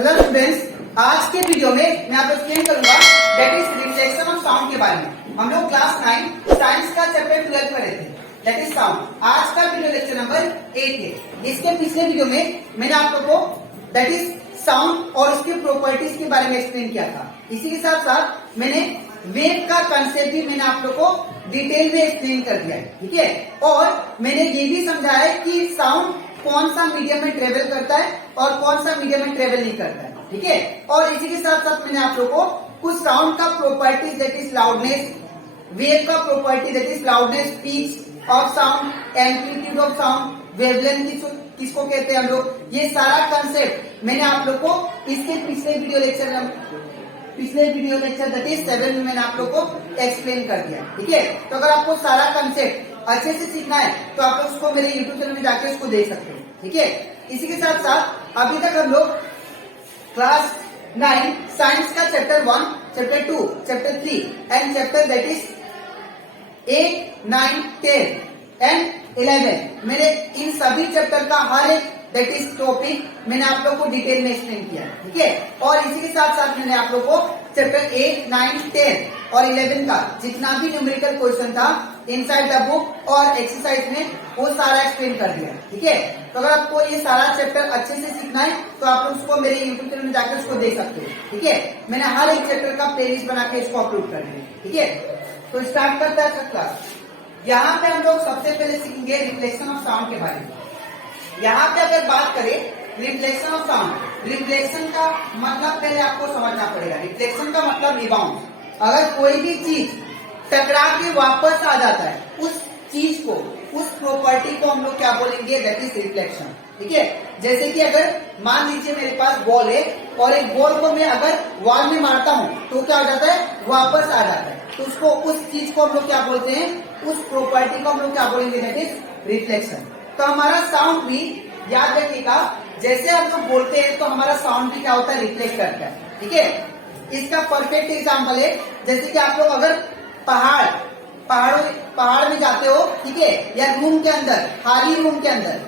Hello students, आज के video में मैं आपको एक्सप्लेन करूंगा that is reflection of sound के बारे में। हम लोग क्लास 9 साइंस का चैप्टर 12 पढ़े थे, दैट इज साउंड। आज का वीडियो लेक्चर नंबर 8 है। इसके पिछले वीडियो में मैंने आप लोगों को दैट इज साउंड और उसकी प्रॉपर्टीज के बारे में एक्सप्लेन किया था। इसी के साथ साथ मैंने वेव का कंसेप्ट भी मैंने आप लोगों को डिटेल में एक्सप्लेन कर दिया है, ठीक है। और मैंने ये भी समझा है कि साउंड कौन सा मीडियम में ट्रेवल करता है और कौन सा मीडियम में ट्रेवल नहीं करता है, ठीक है। और इसी के साथ साथ मैंने आप लोगों को कुछ साउंड का properties that is loudness, wave का property that is loudness, pitch of sound, amplitude of sound, wavelength किसको कहते हैं हम लोग, ये सारा कंसेप्ट मैंने आप लोग को इसके पिछले वीडियो लेक्चर दैट इज 7 में मैंने आप लोग को एक्सप्लेन कर दिया, ठीक है। तो अगर आपको सारा कंसेप्ट अच्छे से सीखना है तो आप लोग उसको मेरे यूट्यूब चैनल में जाके उसको देख सकते हो, ठीक है। इसी के साथ साथ अभी तक हम लोग क्लास 9 साइंस का chapter 1, chapter 2, chapter 3 and chapter that is 8, 9, 10 and 11 मैंने इन सभी चैप्टर का हर एक दैट इज टॉपिक मैंने आप लोग को डिटेल में एक्सप्लेन किया, ठीक है। और इसी के साथ साथ मैंने आप लोग को चैप्टर 8, 9, 10 और 11 का जितना भी न्यूमेरिकल क्वेश्चन था इनसाइड द बुक और एक्सरसाइज में वो सारा एक्सप्लेन कर दिया, ठीक है। तो अगर आपको ये सारा चैप्टर अच्छे से सीखना है तो आप उसको मेरे यूट्यूब चैनल में जाकर उसको देख सकते हो, ठीक है। मैंने हर एक चैप्टर का प्लेलिस्ट बना के इसको अपलोड कर दिया, ठीक है। तो स्टार्ट करता है क्लास। यहाँ पे हम लोग सबसे पहले सीखेंगे रिफ्लेक्शन ऑफ साउंड के बारे में। यहाँ पे अगर बात करें रिफ्लेक्शन ऑफ साउंड, रिफ्लेक्शन का मतलब पहले आपको समझना पड़ेगा। रिफ्लेक्शन का मतलब रिबाउंड। अगर कोई भी चीज टकरा के वापस आ जाता है उस चीज को, उस प्रॉपर्टी को हम लोग क्या बोलेंगे, दैट इज रिफ्लेक्शन, ठीक है। जैसे कि अगर मान लीजिए मेरे पास बॉल है और एक बॉल को मैं अगर वॉल में मारता हूँ तो क्या हो जाता है, वापस आ जाता है। तो उसको, उस चीज को हम लोग क्या बोलते हैं, उस प्रॉपर्टी को हम लोग क्या बोलेंगे, दैट इज रिफ्लेक्शन। तो हमारा साउंड भी याद रखिएगा, जैसे हम लोग बोलते हैं तो हमारा साउंड भी क्या होता है, रिफ्लेक्ट करता है, ठीक है। इसका परफेक्ट एग्जाम्पल है जैसे कि आप लोग अगर पहाड़ में जाते हो, ठीक है, या रूम के अंदर, खाली रूम के अंदर,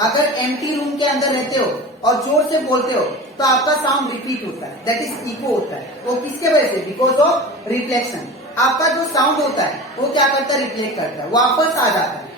अगर एम्प्टी रूम के अंदर रहते हो और जोर से बोलते हो तो आपका साउंड रिपीट होता है, दैट इज इको होता है। वो किसके वजह से, बिकॉज ऑफ रिफ्लेक्शन। आपका जो साउंड होता है वो क्या करता है, रिफ्लेक्ट करता है, वापस आ जाता है।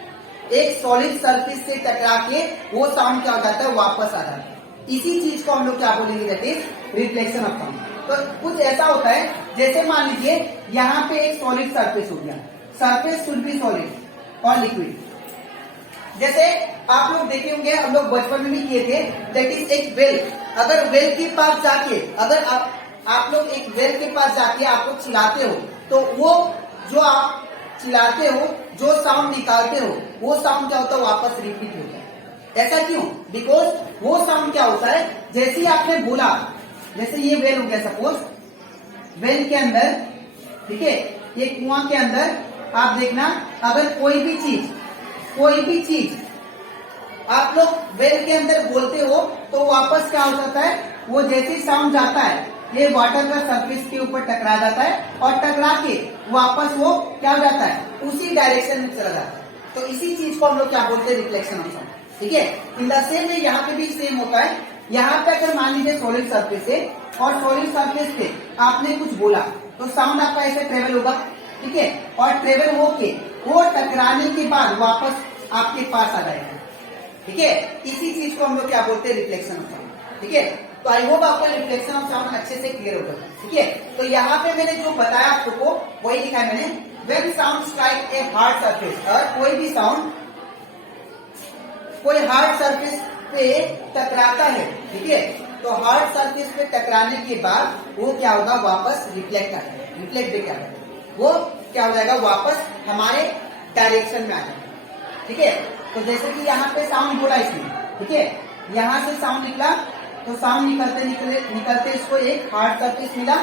एक सॉलिड सरफेस से टकरा के वो साउंड क्या हो जाता है, वापस आ जाता है। इसी चीज को हम लोग क्या बोलेंगे, that is reflection of sound. तो कुछ ऐसा होता है जैसे मान लीजिए यहाँ पे एक सॉलिड सरफेस हो गया, सरफेस शुड बी सॉलिड और लिक्विड। जैसे आप लोग देखे होंगे, हम लोग बचपन में भी किए थे, दैट इज एक वेल। अगर वेल के पास जाके, अगर आप लोग एक वेल के पास जाके आप लोग चिल्लाते हो तो वो जो आप चिल्लाते हो, जो साउंड निकालते हो, वो साउंड क्या होता है, वापस रिपीट होता है। ऐसा क्यों, बिकॉज वो साउंड क्या होता है, जैसे ही आपने बोला, जैसे ये वेल हो गया सपोज, वेल के अंदर, ठीक है, ये कुआं के अंदर आप देखना, अगर कोई भी चीज आप लोग वेल के अंदर बोलते हो तो वापस क्या हो जाता है, वो जैसे साउंड जाता है ये वाटर का सरफेस के ऊपर टकरा जाता है और टकरा के वापस वो क्या हो जाता है, उसी डायरेक्शन में चला जाता है। तो इसी चीज को हम लोग क्या बोलते हैं, रिफ्लेक्शन ऑफ साउंड, ठीक है। इन द सेम वे यहाँ पे भी सेम होता है। यहाँ पे अगर मान लीजिए सॉलिड सरफेस है और सॉलिड सरफेस पे आपने कुछ बोला तो साउंड आपका ऐसे ट्रेवल होगा, ठीक है, और ट्रेवल होके वो टकराने के बाद वापस आपके पास आ जाएगा, ठीक है। इसी चीज को हम लोग क्या बोलते हैं, रिफ्लेक्शन ऑफ साउंड, ठीक है। तो आई होप आपको रिफ्लेक्शन ऑफ साउंड अच्छे से क्लियर होगा, ठीक है। तो यहाँ पे मैंने जो बताया आपको वही लिखा है मैंने, when sound strike a hard surface. और कोई भी साउंड कोई हार्ड सरफेस पे टकराता है, ठीक है, तो हार्ड सरफेस पे टकराने के बाद वो क्या होगा, वापस रिफ्लेक्ट आता है। रिफ्लेक्ट भी क्या है, वो क्या हो जाएगा, वापस हमारे डायरेक्शन में आ जाएगा, ठीक है। तो जैसे कि यहाँ पे साउंड बोला इसमें, ठीक है, यहाँ से साउंड निकला तो साउंड निकलते इसको एक हार्ड सरफेस मिला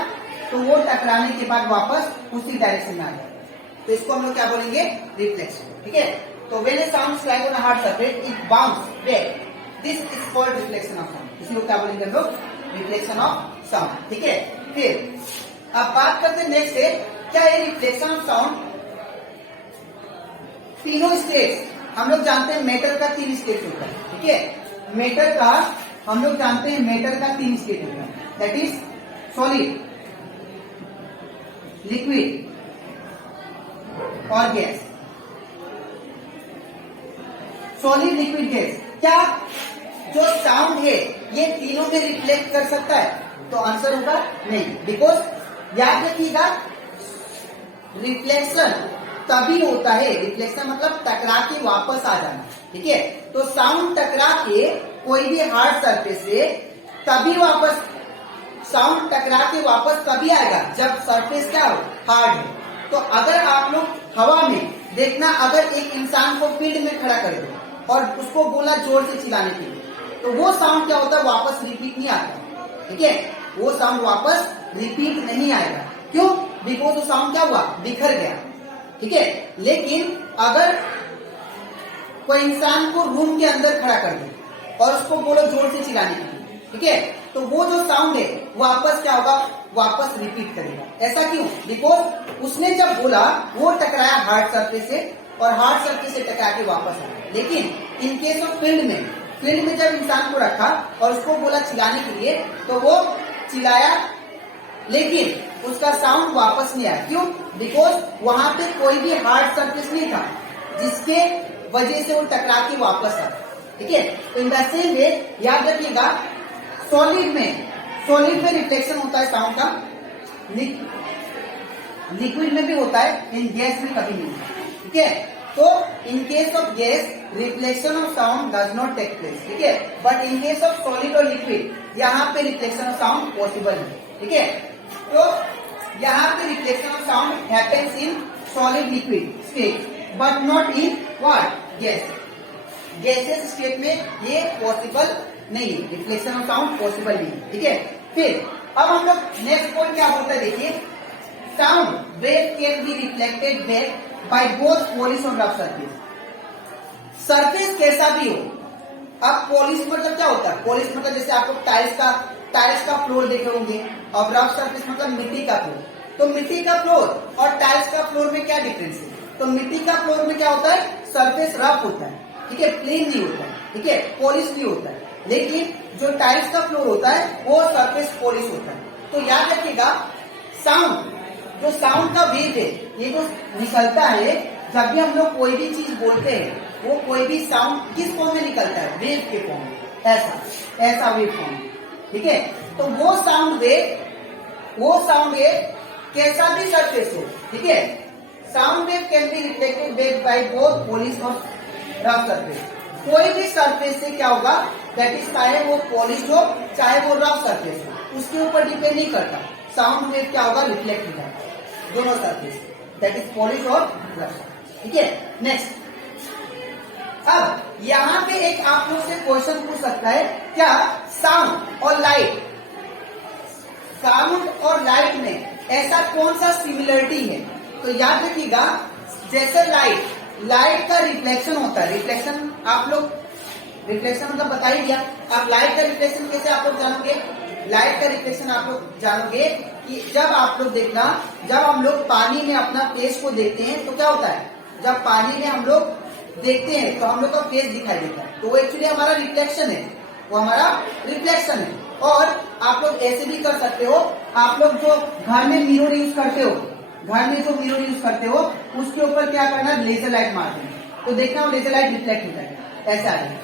तो वो टकराने के बाद वापस उसी डायरेक्शन में आ गया। तो इसको हम लोग क्या बोलेंगे, रिफ्लेक्शन, ठीक है। तो when A sound strike on a hard surface it bounce back, this is called reflection of sound. इसी को क्या बोलेंगे हम लोग, रिफ्लेक्शन ऑफ साउंड, ठीक है। फिर अब बात करते हैं नेक्स्ट है, क्या ये रिफ्लेक्शन ऑफ साउंड तीनों स्टेज हम लोग जानते हैं, मेटर का 3 स्टेज होता है, ठीक है। मेटर का हम लोग जानते हैं मेटर का 3 स्टेट होता है, दैट इज सॉलिड, लिक्विड और गैस। Solid, liquid, gas. क्या जो साउंड है ये तीनों में रिफ्लेक्ट कर सकता है? तो आंसर होगा नहीं, बिकॉज याद रखिएगा रिफ्लेक्शन तभी होता है, रिफ्लेक्शन मतलब टकरा के वापस आ जाना, ठीक है। तो साउंड टकरा के कोई भी हार्ड सरफेस से तभी वापस, साउंड टकरा के वापस तभी आएगा जब सरफेस क्या हो, हार्ड है। तो अगर आप लोग हवा में देखना, अगर एक इंसान को फील्ड में खड़ा कर दो और उसको बोला जोर से चिल्लाने के लिए, तो वो साउंड क्या होता है, वापस रिपीट नहीं आता, ठीक है। वो साउंड वापस रिपीट नहीं आएगा, क्यों? बिकॉज वो साउंड क्या हुआ, बिखर गया, ठीक है। लेकिन अगर कोई इंसान को रूम के अंदर खड़ा कर दे और उसको बोलो जोर से चिल्लाने के लिए, ठीक है, तो वो जो साउंड है वापस क्या होगा, वापस रिपीट करेगा। ऐसा क्यों? बिकॉज उसने जब बोला वो टकराया हार्ड सरफेस से और हार्ड सरफेस से टकरा के वापस आया। लेकिन इन केस ऑफ फील्ड में जब इंसान को रखा और उसको बोला चिल्लाने के लिए, तो वो चिल्लाया लेकिन उसका साउंड वापस नहीं आया। क्यों? बिकॉज वहां पे कोई भी हार्ड सरफेस नहीं था जिसके वजह से वो टकरा के वापस आया, ठीक है। तो इन द सेम वे याद रखिएगा सॉलिड में रिफ्लेक्शन होता है साउंड का, लिक्विड में भी होता है, इन गैस में कभी नहीं होता, ठीक है। तो in case of gas reflection of sound does not take place, ठीक है। But in case of solid और लिक्विड यहाँ पे रिफ्लेक्शन ऑफ साउंड पॉसिबल है, ठीक है। तो यहाँ पे reflection of sound happens in solid liquid state but not in what, gas. Gases state में ये पॉसिबल नहीं है, रिफ्लेक्शन ऑफ साउंड पॉसिबल नहीं है, ठीक है। फिर अब हम लोग नेक्स्ट पॉइंट क्या बोलते हैं, देखिए sound wave can be reflected back by both polish और रफ सरफेस। सरफेस कैसा भी हो, अब पॉलिश मतलब क्या होता है, पॉलिश मतलब जैसे आप लोग टाइल्स का फ्लोर देखे होंगे, और रफ सरफेस मतलब मिट्टी का फ्लोर। तो मिट्टी का फ्लोर और टाइल्स का फ्लोर में क्या डिफरेंस है? तो मिट्टी का फ्लोर में क्या होता है, सरफेस रफ होता है, ठीक है, प्लेन नहीं होता है, ठीक है, पॉलिश नहीं होता है। लेकिन जो टाइल्स का फ्लोर होता है वो सरफेस पॉलिश होता है। तो याद रखिएगा जो साउंड का वेव है ये जो निकलता है, जब भी हम लोग कोई भी चीज बोलते हैं वो कोई भी साउंड किस फॉर्म में निकलता है, वेव के फॉर्म में, ऐसा वेव फॉर्म, ठीक है। तो वो साउंड वेव कैसा भी सरफेस हो, ठीक है, sound wave can be reflected back by both polish और रफ सरफेस। कोई भी सरफेस से क्या होगा, दैट इज चाहे वो पॉलिश हो चाहे वो रफ सरफेस हो, उसके ऊपर डिपेंड नहीं करता, साउंड वेव क्या होगा, रिफ्लेक्ट हो जाता है दोनों सरफेस, दैट इज पॉलिश और रफ, ठीक है। नेक्स्ट, अब यहाँ पे एक आप लोग से क्वेश्चन पूछ सकता है, क्या साउंड और लाइट में ऐसा कौन सा सिमिलरिटी है? तो याद रखिएगा जैसे लाइट का रिफ्लेक्शन होता है, रिफ्लेक्शन मतलब बता ही दिया। आप लाइट का रिफ्लेक्शन कैसे आप लोग जानोगे, लाइट का रिफ्लेक्शन आप लोग जानोगे कि जब हम लोग पानी में अपना फेस को देखते हैं तो क्या होता है, जब पानी में हम लोग देखते हैं तो हम लोग का फेस दिखाई देता है, तो वो एक्चुअली हमारा रिफ्लेक्शन है, और आप लोग ऐसे भी कर सकते हो, आप लोग जो घर में मिरर यूज करते हो उसके ऊपर क्या करना, लेजर लाइट मार देना, तो देखना वो लेजर लाइट रिफ्लेक्ट हो जाएगा, ऐसा है।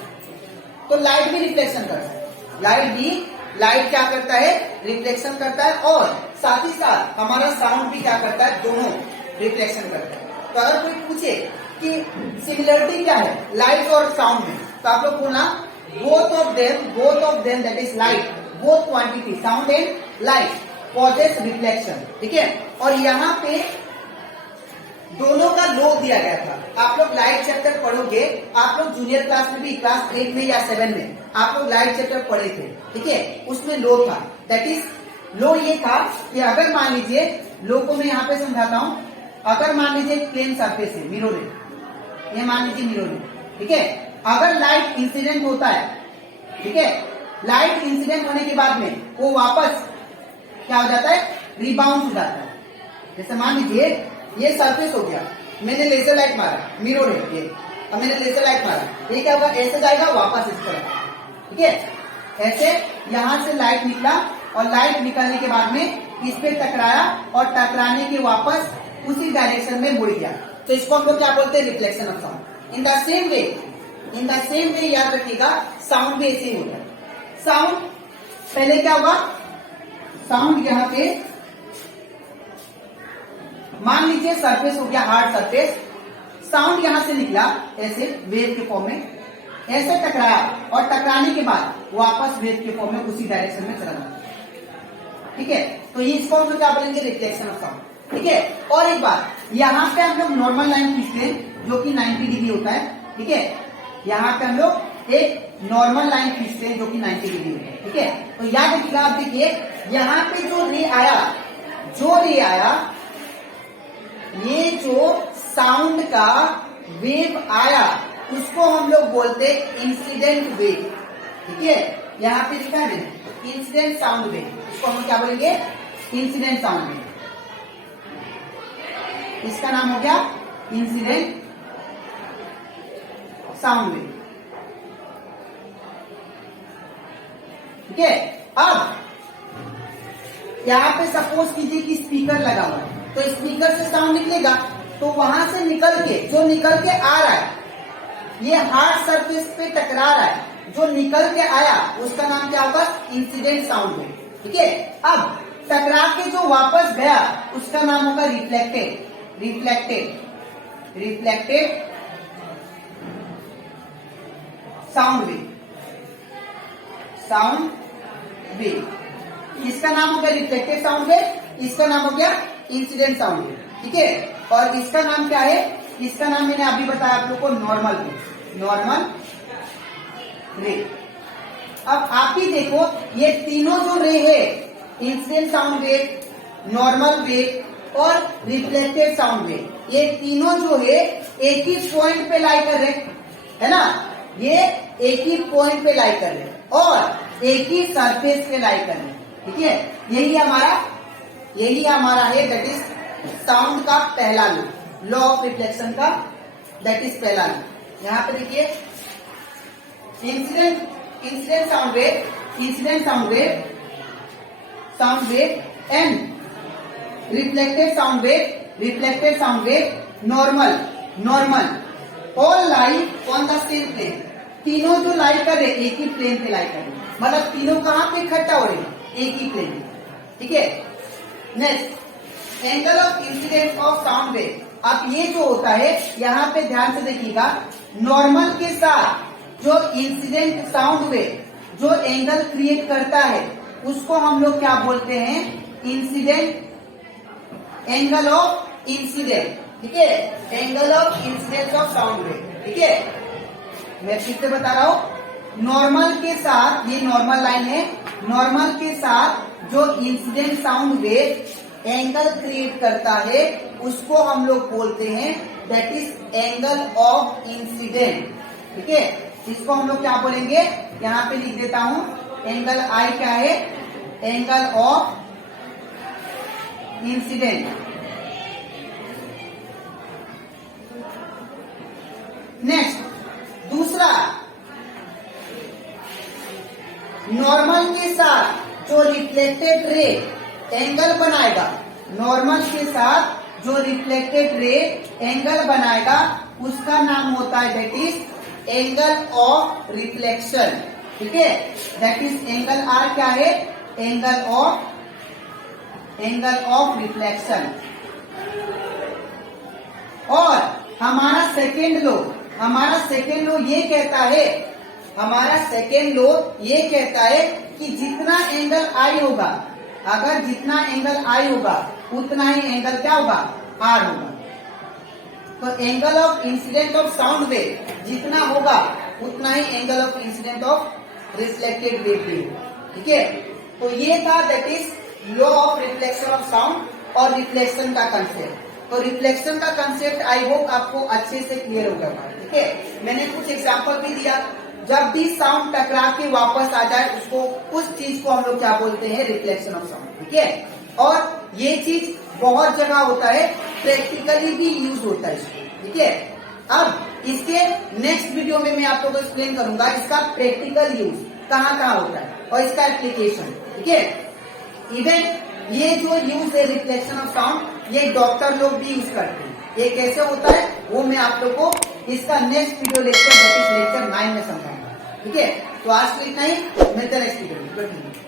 तो लाइट भी रिफ्लेक्शन करता है, लाइट क्या करता है, रिफ्लेक्शन करता है, और साथ ही साथ हमारा साउंड भी क्या करता है, दोनों रिफ्लेक्शन करता है। तो अगर कोई पूछे कि सिमिलरिटी क्या है लाइट और साउंड में, तो आप लोग बोलना both of them that is light, both quantity sound and light possess reflection, ठीक है। और यहाँ पे दोनों का लो दिया गया था, आप लोग लाइट चैप्टर पढ़ोगे, आप लोग जूनियर क्लास में भी क्लास 8 में या 7 में आप लोग लाइट चैप्टर पढ़े थे, ठीक है, उसमें लो था, दैट इज लो ये था कि अगर मान लीजिए, लो को मैं यहाँ पे समझाता हूँ, अगर मान लीजिए प्लेन सरफेस है, मिरर है, ये मान लीजिए मिरर है, ठीक है, अगर लाइट इंसिडेंट होता है, ठीक है, लाइट इंसिडेंट होने के बाद में वो वापस क्या हो जाता है, रिबाउंड हो जाता है। जैसे मान लीजिए ये सरफेस हो गया, मैंने लेजर लाइट मारा, मिरर है ये, अब मैंने लेजर लाइट मारा, ये क्या होगा, ऐसे जाएगा वापस इस तरह, ठीक है। ऐसे यहां से लाइट निकला और लाइट निकलने के बाद में इस पे टकराया और टकराने के वापस उसी डायरेक्शन में मुड़ गया, तो इसको हम लोग क्या बोलते हैं, reflection of sound. In the same way याद रखिएगा साउंड भी ऐसे ही होता है। साउंड पहले क्या होगा, साउंड यहाँ पे मान लीजिए सरफेस हो गया हार्ड सरफेस, साउंड यहां से निकला ऐसे वेव के फॉर्म में, ऐसे टकराया और टकराने के बाद वापस वेव के फॉर्म में उसी डायरेक्शन में चला गया। ठीक है, तो ये इसको हम लोग क्या बोलेंगे, रिफ्लेक्शन ऑफ साउंड। ठीक है, और एक बात, यहाँ पे हम लोग नॉर्मल लाइन खींचते हैं जो कि 90 डिग्री होता है। ठीक है, यहाँ पे हम लोग एक नॉर्मल लाइन खींचते हैं जो कि 90 डिग्री होता है। ठीक है, तो याद रखिएगा, आप देखिए यहाँ पे जो रे आया, ये जो साउंड का वेव आया उसको हम लोग बोलते हैं इंसिडेंट वेव। ठीक है, यहाँ पे लिखा है इंसिडेंट साउंड वेव, इसको हम क्या बोलेंगे, इंसिडेंट साउंड वेव। इसका नाम हो गया इंसिडेंट साउंड वेव। ठीक है, अब यहां पे सपोज कीजिए कि स्पीकर लगा हुआ है, तो स्पीकर से साउंड निकलेगा, तो वहां से निकल के आ रहा है, ये हार्ड सरफेस पे टकरा रहा है, जो निकल के आया उसका नाम क्या होगा, इंसिडेंट साउंड वेव। ठीक है, अब टकरा के जो वापस गया उसका नाम होगा रिफ्लेक्टेड साउंड वेव। इसका नाम हो गया रिफ्लेक्टेड साउंड वेव, इसका नाम हो गया इंसिडेंट साउंड वेव। ठीक है, और इसका नाम क्या है, इसका नाम मैंने अभी बताया आप लोग को, नॉर्मल रे। अब आप ही देखो, ये तीनों जो रे है, incident sound wave, normal wave और रिफ्लेक्टेड साउंड वेव, ये तीनों जो है एक ही पॉइंट पे लाई कर रहे है ना, ये एक ही पॉइंट पे लाई कर रहे और एक ही सरफेस पे लाई कर रहे। ठीक है, यही हमारा है, दैट इज साउंड का पहला लॉ ऑफ रिफ्लेक्शन का, दैट इज पहला लॉ। यहाँ पे देखिए incident sound wave and reflected sound wave, normal all lie on the same plane. तीनों जो लाई कर रहे एक ही प्लेन पे लाई कर रहे, मतलब तीनों कहां पे इकट्ठा हो रहे, एक ही प्लेन। ठीक है, next angle of incidence of sound wave. अब ये जो होता है, यहाँ पे ध्यान से देखिएगा, नॉर्मल के साथ जो इंसिडेंट साउंड वेव जो एंगल क्रिएट करता है उसको हम लोग क्या बोलते हैं, एंगल ऑफ इंसिडेंट। ठीक है, angle of incidence of sound wave. ठीक है, मैं फिर से बता रहा हूं, नॉर्मल के साथ, ये नॉर्मल लाइन है, नॉर्मल के साथ जो incident sound wave angle create करता है उसको हम लोग बोलते हैं, that is angle of incident. ठीक है, इसको हम लोग क्या बोलेंगे, यहां पे लिख देता हूं, एंगल आई क्या है, एंगल ऑफ इंसिडेंट। नेक्स्ट दूसरा, नॉर्मल के साथ जो रिफ्लेक्टेड रे एंगल बनाएगा, नॉर्मल के साथ जो रिफ्लेक्टेड रे एंगल बनाएगा उसका नाम होता है, that is angle of reflection. ठीक है, दैट इज एंगल आर क्या है, एंगल ऑफ रिफ्लेक्शन। और हमारा सेकेंड लो ये कहता है, कि जितना एंगल आई होगा, अगर जितना एंगल आई होगा उतना ही एंगल क्या होगा, आर होगा। तो angle of incident of sound wave जितना होगा उतना ही angle of incident of reflected wave भी होगा। ठीक है, तो ये था, that is law of reflection of sound और रिफ्लेक्शन का कंसेप्ट। तो रिफ्लेक्शन का कंसेप्ट आई होप आपको अच्छे से क्लियर हो गया। ठीक है, मैंने कुछ एग्जांपल भी दिया, जब भी साउंड टकरा के वापस आ जाए उसको, उस चीज को हम लोग क्या बोलते हैं, रिफ्लेक्शन ऑफ साउंड। ठीक है, और ये चीज बहुत जगह होता है, प्रैक्टिकली भी यूज होता है इसको। ठीक है, अब इसके नेक्स्ट वीडियो में मैं आप लोगों को एक्सप्लेन करूंगा इसका प्रैक्टिकल यूज, कहाँ कहाँ होता है और इसका एप्लीकेशन, ठीक है। इवन ये जो यूज है रिफ्लेक्शन ऑफ साउंड, ये डॉक्टर लोग भी यूज करते हैं। ये कैसे होता है वो मैं आप लोग को इसका next video lecture that is lecture 9 में समझाऊंगा, ठीक है। तो आज के इतना ही, मिलते हैं नेक्स्ट वीडियो में।